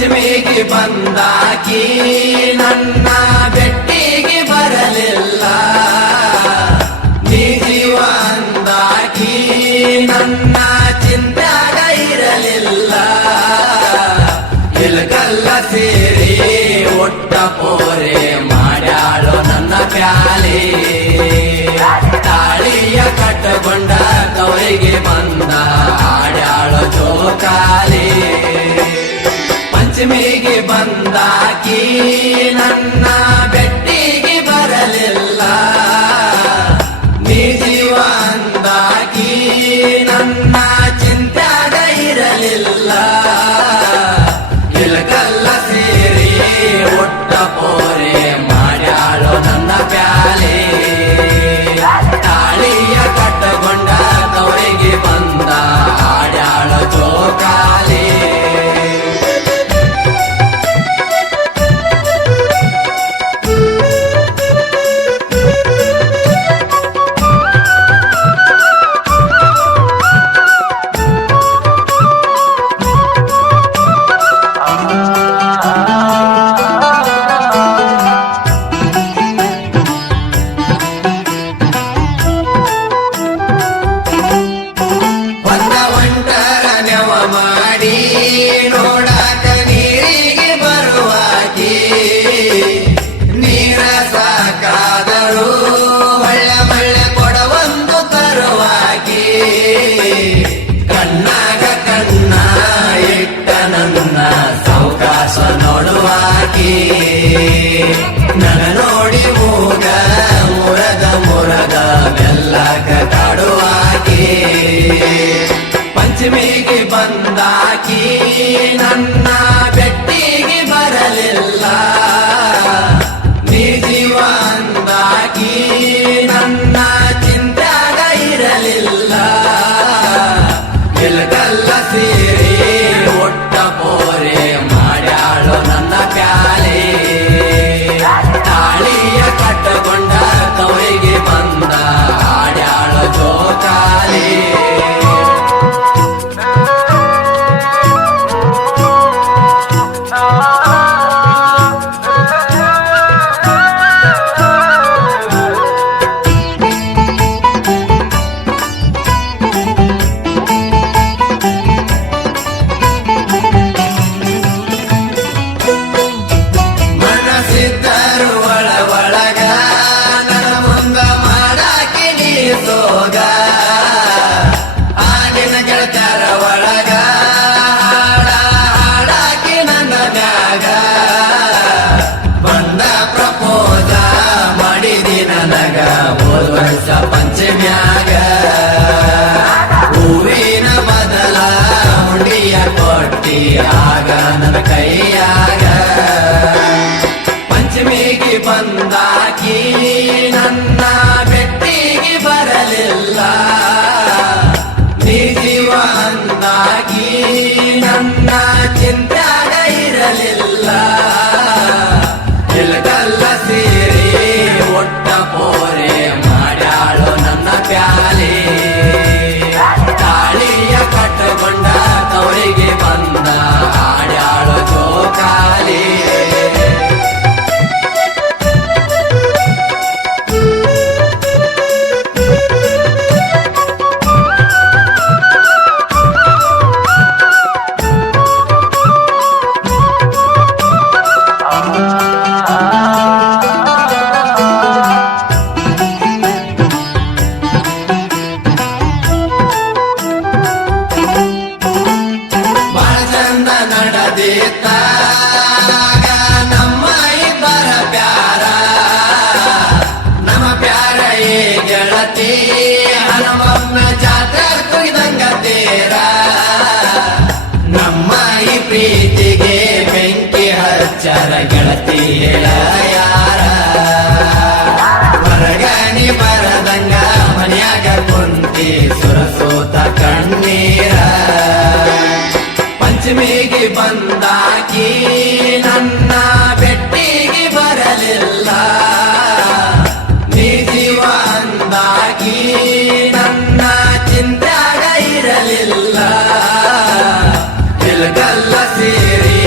ಪಂಚಮಿಗೆ ಬಂದಾಕಿ ನನ್ನ ಬೆಟ್ಟಿಗೆ ಬರಲಿಲ್ಲ. ನೀ ಜೀವ ಅಂದಾಕಿ ನನ್ನ ಚಿಂತ್ಯಾಗ ಇರಲಿಲ್ಲ. ಇಲ್ಕಲ್ಲ ಸೇರಿ ಒಟ್ಟ ಪೋರೆ ಮಾಡ್ಯಾಳೋ ನನ್ನ ಪ್ಯಾಲೆ. ತಾಳಿಯ ಕಟ್ಟಕೊಂಡ ಕವರಿಗೆ ಬಂದ ಆಡ್ಯಾಳೋ ಜೋಕಾಲಿ. ಪಂಚಮಿಗೆ ಬಂದಾಕಿ ನನ್ನ ಬೆಟ್ಟಿಗೆ ಬರಲಿಲ್ಲ. ನೀ ಜೀವ ಅಂದಾಕಿ ನನ್ನ ಚಿಂತ್ಯಾಗ ಇರಲಿಲ್ಲ. ಇಲ್ಕಲ್ಲ ಸೇರಿ ಒಟ್ಟ ಪೋರೆ ಮಾಡ್ಯಾಳೋ ನನ್ನ ಪ್ಯಾಲೆ. ತಾಳಿಯ ಕಟ್ಟಕೊಂಡ ಕವರಿಗೆ ಬಂದ ಆಡ್ಯಾಳೋ ಜೋಕಾಲಿ. ಮಾಡಿ ನೋಡಾಕ ನೀರಿಗೆ ಬರುವಾಕಿ. ನೀರ ಸಾಕಾದರೂ ಹೊಳ್ಳ ಮಳ್ಳ ಕೊಡವೊಂದು ತರುವಾಕಿ. ಕಣ್ಣಾಗ ಕಣ್ಣ ಇಟ್ಟ ನನ್ನ ಸಾವಕಾಶ ನೋಡುವಾಕಿ. ನನ್ನ ನೋಡಿ ಮೂಗ ಮುರದ ಮುರದ ಬೆಲ್ಲಕ ಕಾಡುವಾಕಿ. ಪಂಚಮಿಗೆ ಬಂದಾಕಿ ನನ್ನ ಬೆಟ್ಟಿಗೆ ಬರಲಿಲ್ಲ. ನೀ ಜೀವ ಅಂದಾಕಿ ನನ್ನ ಚಿಂತ್ಯಾಗ ಇರಲಿಲ್ಲ. ಇಲ್ಕಲ್ಲ ಸೇರಿ ಒಟ್ಟ ಪೋರೆ ಮಾಡ್ಯಾಳೋ ನನ್ನ ಪ್ಯಾಲೆ. ತಾಳಿಯ ಕಟ್ಟಕೊಂಡ ಕವರಿಗೆ ಬಂದ ಆಡ್ಯಾಳೋ ಜೋಕಾಲಿ. ಮನಸ್ಸಿದ್ದರು ಒಳಗ ನನ್ನ ಮುಂದ ಮಾಡಾಕಿ ನೀ ಸೋಗ. ಆಡಿನ ಗೆಳತರ ಒಳಗ ಹಾಡಾಕಿ ನನ್ನ ಮ್ಯಾಗ. ಬಂದ ಪ್ರಪೋಸ ಮಾಡಿದಿ ನನಗ ಹೋದ ವರ್ಷ ಪಂಚಮ್ಯಾಗ. ಹೂವಿನ ಬದಲ ಹುಂಡಿಯ ಕೊಟ್ಟಿ ಆಗ ನನ್ನ ಕೈಯಾಗ. ಪಂಚಮಿಗೆ ಬಂದಾಕಿ ನನ್ನ ಬೆಟ್ಟಿಗೆ ಬರಲಿಲ್ಲ. ನೀ ಜೀವ ಅಂದಾಕಿ ನನ್ನ ಚಿಂತ್ಯಾಗ ಇರಲಿಲ್ಲ. ಇಲ್ಕಲ್ಲ ಸೇರಿ ಒಟ್ಟ ಪೋರೆ ಮಾಡ್ಯಾಳೋ ನನ್ನ ಪ್ಯಾಲೆ. ತಾಳಿಯ ಕಟ್ಟಕೊಂಡ ಕವರಿಗೆ ಬಂದ ಆಡ್ಯಾಳೋ ಜೋಕಾಲಿ. ಬಾಳ ಚಂದ ನಡೆದಿತ್ತಾಗ ನಮ್ಮ ಇಬ್ಬರ ಪ್ಯಾರ. ನಮ್ಮ ಪ್ಯಾರ ಏ ಗೆಳತಿ ಹನುಮಮ್ಮ ಜಾತ್ರೆ ಕುಯ್ದಂಗ ತೇರ. ನಮ್ಮ ಈ ಪ್ರೀತಿಗೆ ಬೆಂಕಿ ಹಚ್ಚರ ಗೆಳತಿ ಯಾರ. ಹೊರಗನಿ ಬರದಂಗ ಮನ್ಯಾಗ ಕುಂತಿ ಸುರಸೋತ ಕಣ್ಣೀರ. ಪಂಚಮಿಗೆ ಬಂದಾಕಿ ನನ್ನ ಬೆಟ್ಟಿಗೆ ಬರಲಿಲ್ಲ. ನೀ ಜೀವ ಅಂದಾಕಿ ನನ್ನ ಚಿಂತ್ಯಾಗ ಇರಲಿಲ್ಲ. ಇಲ್ಕಲ್ಲ ಸೇರಿ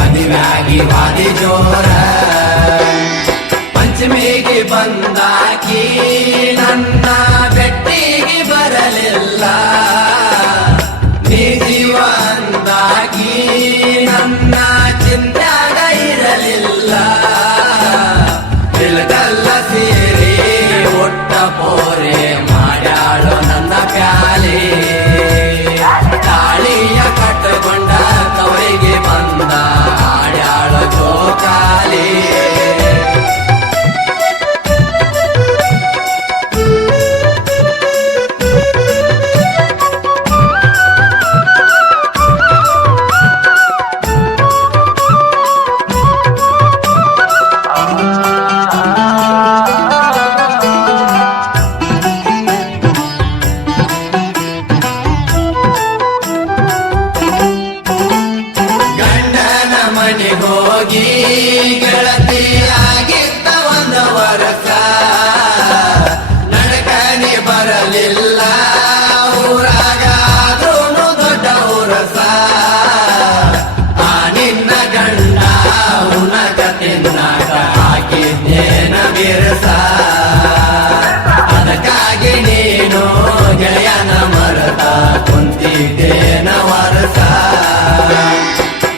ಮದುವೆಯಾಗಿ ವಾದಿ ಜೋರ ಪಂಚಮಿಗೆ ಬಂದಾಕಿ ನನ್ನ ಬೆಟ್ಟಿಗೆ ಬರಲಿಲ್ಲ ನೀ ಜೀವ ಅಂದಾಕಿ ನನ್ನ ಚಿಂತ್ಯಾಗ ಇರಲಿಲ್ಲ ಇಳಗಲ್ಲ ಸೇರಿ ಒಟ್ಟ ಪೋರೆ ಮಾಡ್ಯಾಳು ನನ್ನ ಪ್ಯಾಲೆ ತಾಳಿಯ ಕಟ್ಟಕೊಂಡ ಕವರಿಗೆ ಬಂದ ಆಡ್ಯಾಳು ಜೋಕಾಲಿ ಹೋಗಿ ಗೆಳತಿಯಾಗಿದ್ದ ಒಂದು ವರ್ಷ ನಡಕನೆ ಬರಲಿಲ್ಲ ಊರಾಗ ಆದ್ರೂನು ದೊಡ್ಡ ಉರಸ ಆ ನಿನ್ನ ಗಂಡ ಉನಕ ತಿನ್ನಕ ಹಾಕಿದ್ದೇನ ಬಿರಸ ಅದಕ್ಕಾಗಿ ನೀನು ಗೆಳೆಯನ ಮರದ ಕುಂತಿದ್ದೇನ ವರಸ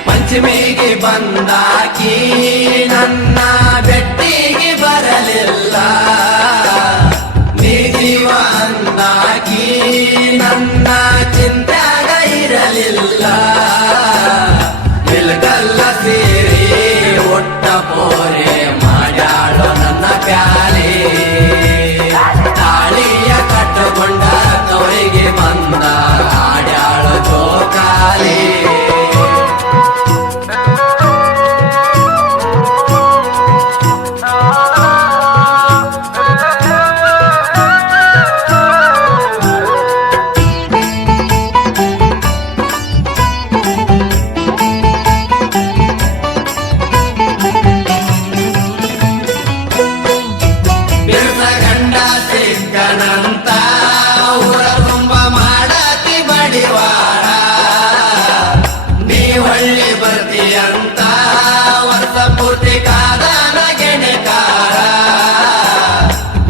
ಪಂಚಮಿಗೆ ಬಂದಾಕಿ ನನ್ನ ಬೆಟ್ಟಿಗೆ ಬರಲಿಲ್ಲ ನೀ ಜೀವ ಅಂದಾಕಿ ನನ್ನ ಚಿಂತ್ಯಾಗ ಇರಲಿಲ್ಲ ಇಳಗಲ್ಲ ಸೇರಿ ಒಟ್ಟ ಪೋರೆ ಮಾಡ್ಯಾಳು ನನ್ನ ಪ್ಯಾಲೆ ತಾಳಿಯ ಕಟ್ಟಕೊಂಡ ಕವರಿಗೆ ಬಂದ ಆಡ್ಯಾಳು ಜೋಕಾಲಿ ಸಿಕ್ಕನಂತ ಊರ ತುಂಬ ಮಾಡತಿ ಬಡಿವಾರ ನೀ ಹೊಳ್ಳಿ ಬರ್ತೀಯಂತ ವರ್ಷ ಪೂರ್ತಿ ಕಾದನ ಗೆಣೆಕಾರ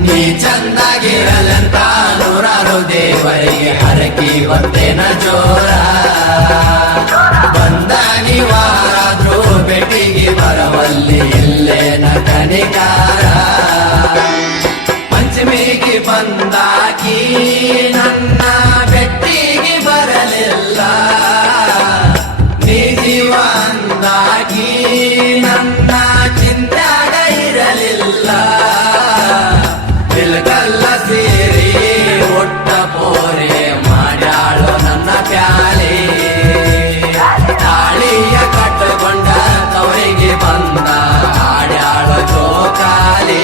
ನೀ ಚಂದಾಗಿರಲಂತ ನೂರಾರು ದೇವರಿಗೆ ಹರಕಿ ಬರ್ತೇನ ಜೋರ ಬಂದ ನೀವಾರಾದ್ರೂ ಬೆಟ್ಟಿಗೆ ಬರವಲ್ಲಿ ಇಲ್ಲೇನ ಕನಿಕಾರ ಪಂಚಮಿಗೆ ಬಂದಾಕಿ ನನ್ನ ಬೆಟ್ಟಿಗೆ ಬರಲಿಲ್ಲ ನೀ ಜೀವ ಅಂದಾಕಿ ನನ್ನ ಚಿಂತ್ಯಾಗ ಇರಲಿಲ್ಲ ಇಳಗಲ್ಲ ಸೇರಿ ಒಟ್ಟ ಪೋರೆ ಮಾಡ್ಯಾಳು ನನ್ನ ಪ್ಯಾಲೆ ತಾಳಿಯ ಕಟ್ಟಕೊಂಡ ಕವರಿಗೆ ಬಂದ ಆಡ್ಯಾಳು ಜೋಕಾಲಿ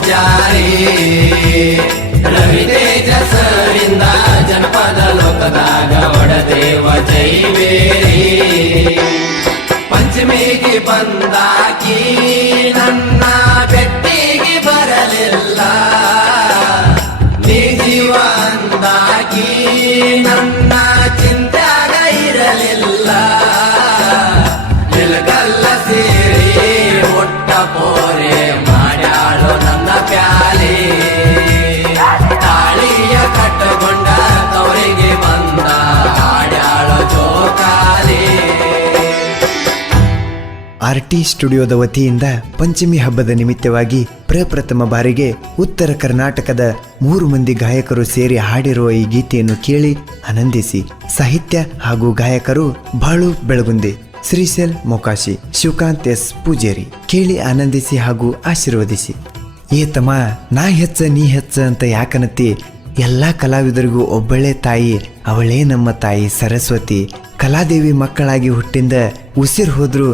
ಪೂಜಾರಿ ರವಿತೇಜ ಸರಿಂದ ಜನಪದ ಲೋಕದಾಗ ಒಡದೇವ ಜೈವೇರಿ ಪಂಚಮಿಗೆ ಬಂದಾಕಿ ನನ್ನ ಬೆಟ್ಟಿಗೆ ಬರಲಿಲ್ಲ ನೀ ಜೀವ ಅಂದಾಕಿ ನನ್ನ ಚಿಂತ್ಯಾಗ ಇರಲಿಲ್ಲ ನಿಲಗಲ್ಲ ಸೇರಿ ಒಟ್ಟ ಪೋರೆ ಮಾಡ್ಯಾಳು ನನ್ನ ಪ್ಯಾಲಿ ತಾಳಿಯ ಕಟ್ಟಗೊಂಡ ತವರಿಗೆ ಬಂದ ಆಡ್ಯಾಳು ಜೋಕಾಲಿ. ಆರ್ಟಿ ಸ್ಟುಡಿಯೋದ ವತಿಯಿಂದ ಪಂಚಮಿ ಹಬ್ಬದ ನಿಮಿತ್ತವಾಗಿ ಪ್ರಪ್ರಥಮ ಬಾರಿಗೆ ಉತ್ತರ ಕರ್ನಾಟಕದ 3 ಮಂದಿ ಗಾಯಕರು ಸೇರಿ ಹಾಡಿರುವ ಈ ಗೀತೆಯನ್ನು ಕೇಳಿ ಆನಂದಿಸಿ. ಸಾಹಿತ್ಯ ಹಾಗೂ ಗಾಯಕರು ಬಾಳು ಬೆಳಗುಂದಿ, ಶ್ರೀಶೈಲ್ ಮೊಕಾಶಿ, ಶಿವಕಾಂತ್ ಎಸ್ ಪೂಜೇರಿ. ಕೇಳಿ ಆನಂದಿಸಿ ಹಾಗೂ ಆಶೀರ್ವದಿಸಿ. ಏ ತಮ್ಮ, ನಾ ಹೆಚ್ಚ ನೀ ಹೆಚ್ಚ ಅಂತ ಯಾಕನತಿ? ಎಲ್ಲ ಕಲಾವಿದರಿಗೂ ಒಬ್ಬಳೇ ತಾಯಿ, ಅವಳೇ ನಮ್ಮ ತಾಯಿ ಸರಸ್ವತಿ. ಕಲಾದೇವಿ ಮಕ್ಕಳಾಗಿ ಹುಟ್ಟಿಂದ ಉಸಿರು ಹೋದ್ರು